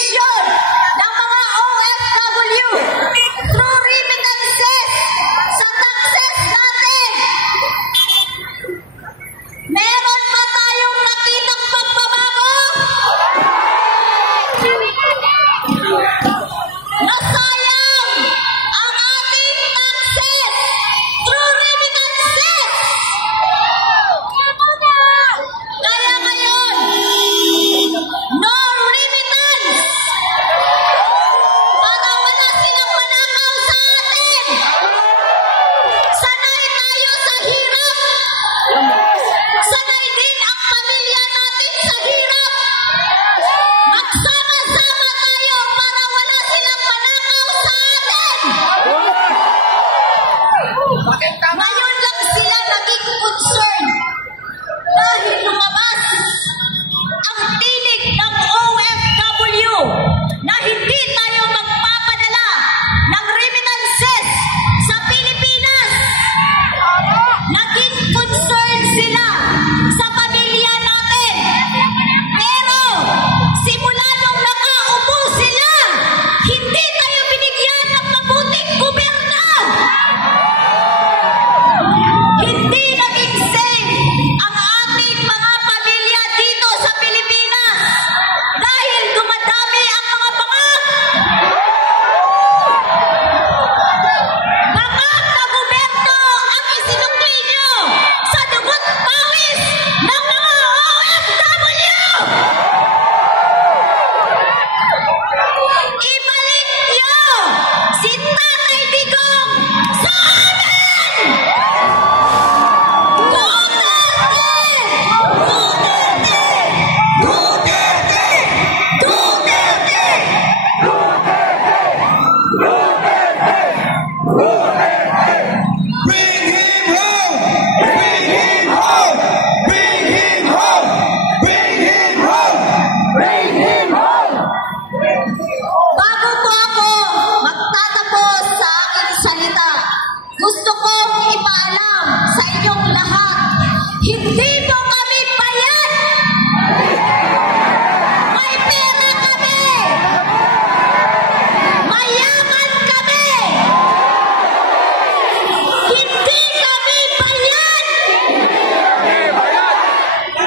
kondisyon ng mga OFW through remittances sa taxes natin. Meron pa tayong nakitang pagbabago? Nasayang ang ating taxes through remittances. Kaya ngayon, no remittance para wala silang manakaw sa atin. Sanay tayo sa hirap. Sanay din ang pamilya natin sa hirap. Magsama-sama tayo para wala silang manakaw sa atin. Ngayon lang sila naging concern dahil lumabas ang tinig ng OFW na hindi tayo magpapadala ng remittances sa Pilipinas. Naging concern sila sa pamilya natin. Pero simula nung nakaupo sila, hindi tayo binigyan ng mabuting gobyerno. Hindi naging safe ang ating mga pamilya dito sa Pilipinas dahil dumadami ang mga bangag. Bangag na gobyerno ang isinukli nyo sa dugot pawis ng mga OFW. Ibalik nyo si Tatay Digong sa amin! Bago po ako magtatapos sa aking salita, gusto kong ipaalam sa inyong lahat, hindi po kami bayad. May pera kami. Mayaman kami. Hindi kami bayad.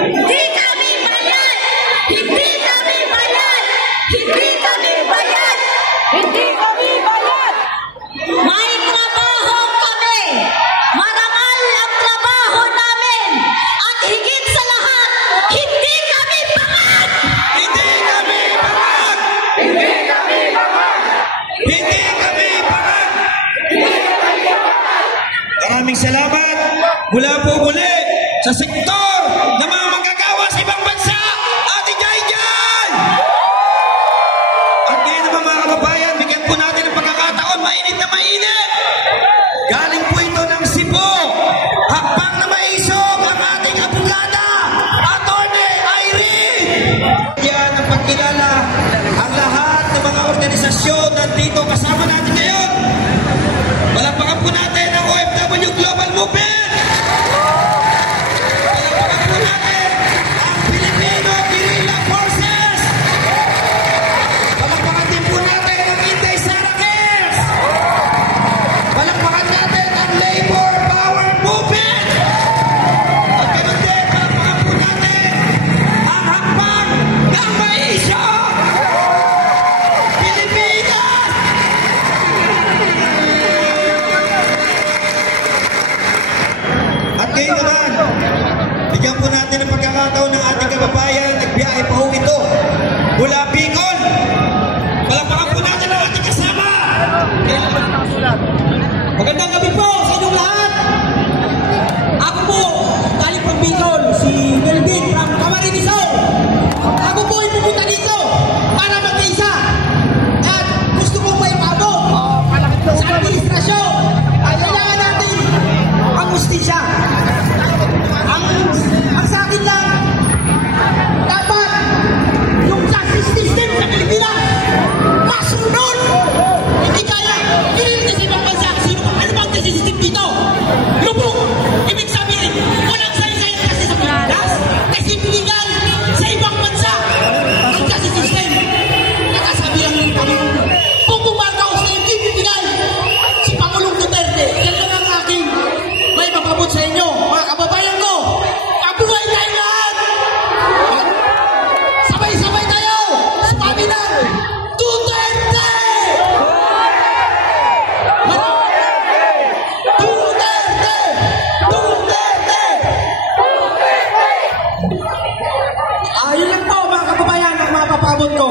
Hindi kami bayad. Hindi kami bayad. Hindi kami bayad. Hindi kami bayad. May trabaho kami. Marangal ang trabaho namin. At higit sa lahat, hindi kami pangag. Hindi kami pangag! Hindi kami pangag! Hindi kami pangag! Maraming salamat mula po muli sa sektor ng mga manggagawa sa ibang bansa. Ate Jai! At ngayon naman mga kababayan, bigyan po natin ng pagkakataon, mainit na mainit. Galing po ito ng Cebu. Hakbang na maisog ang ating abogada, Attorney Irene. Yan ang pagkilala ang lahat ng mga organisasyon nandito kasama natin ngayon. Palakpakan po natin ang OFW Global Movement. Palakpakan po natin ang Filipino Guerrilla Forces. Palakpakan din po natin ang Inday Sara Cares. Palakpakan natin ang Labor Power Movement. At ganoon din, palakpakan po natin ang Hakbang ng Maisog Pilipinas. At ngayon naman, bigyan po natin ang pagkakataon ng ating kababayan. Nagbiyahe pa ho ito mula Bicol. Palakpakan po natin ang ating kasama. Magandang gabi po sa inyong lahat. Ako po, galing from Bicol, si Melvin from Camarines Sur. Ako po ay pupunta dito para mag-isa. At gusto kong may paabot sa administrasyon. Kailangan natin ang justisya. Ang sa akin lang, dapat yung justice system sa Pilipinas masunod. Hindi kaya, hindi sa ibang bansa. Ano bang justice system dito? Duterte! Duterte! Duterte! Yun lang po mga kababayan ang mapapabot ko.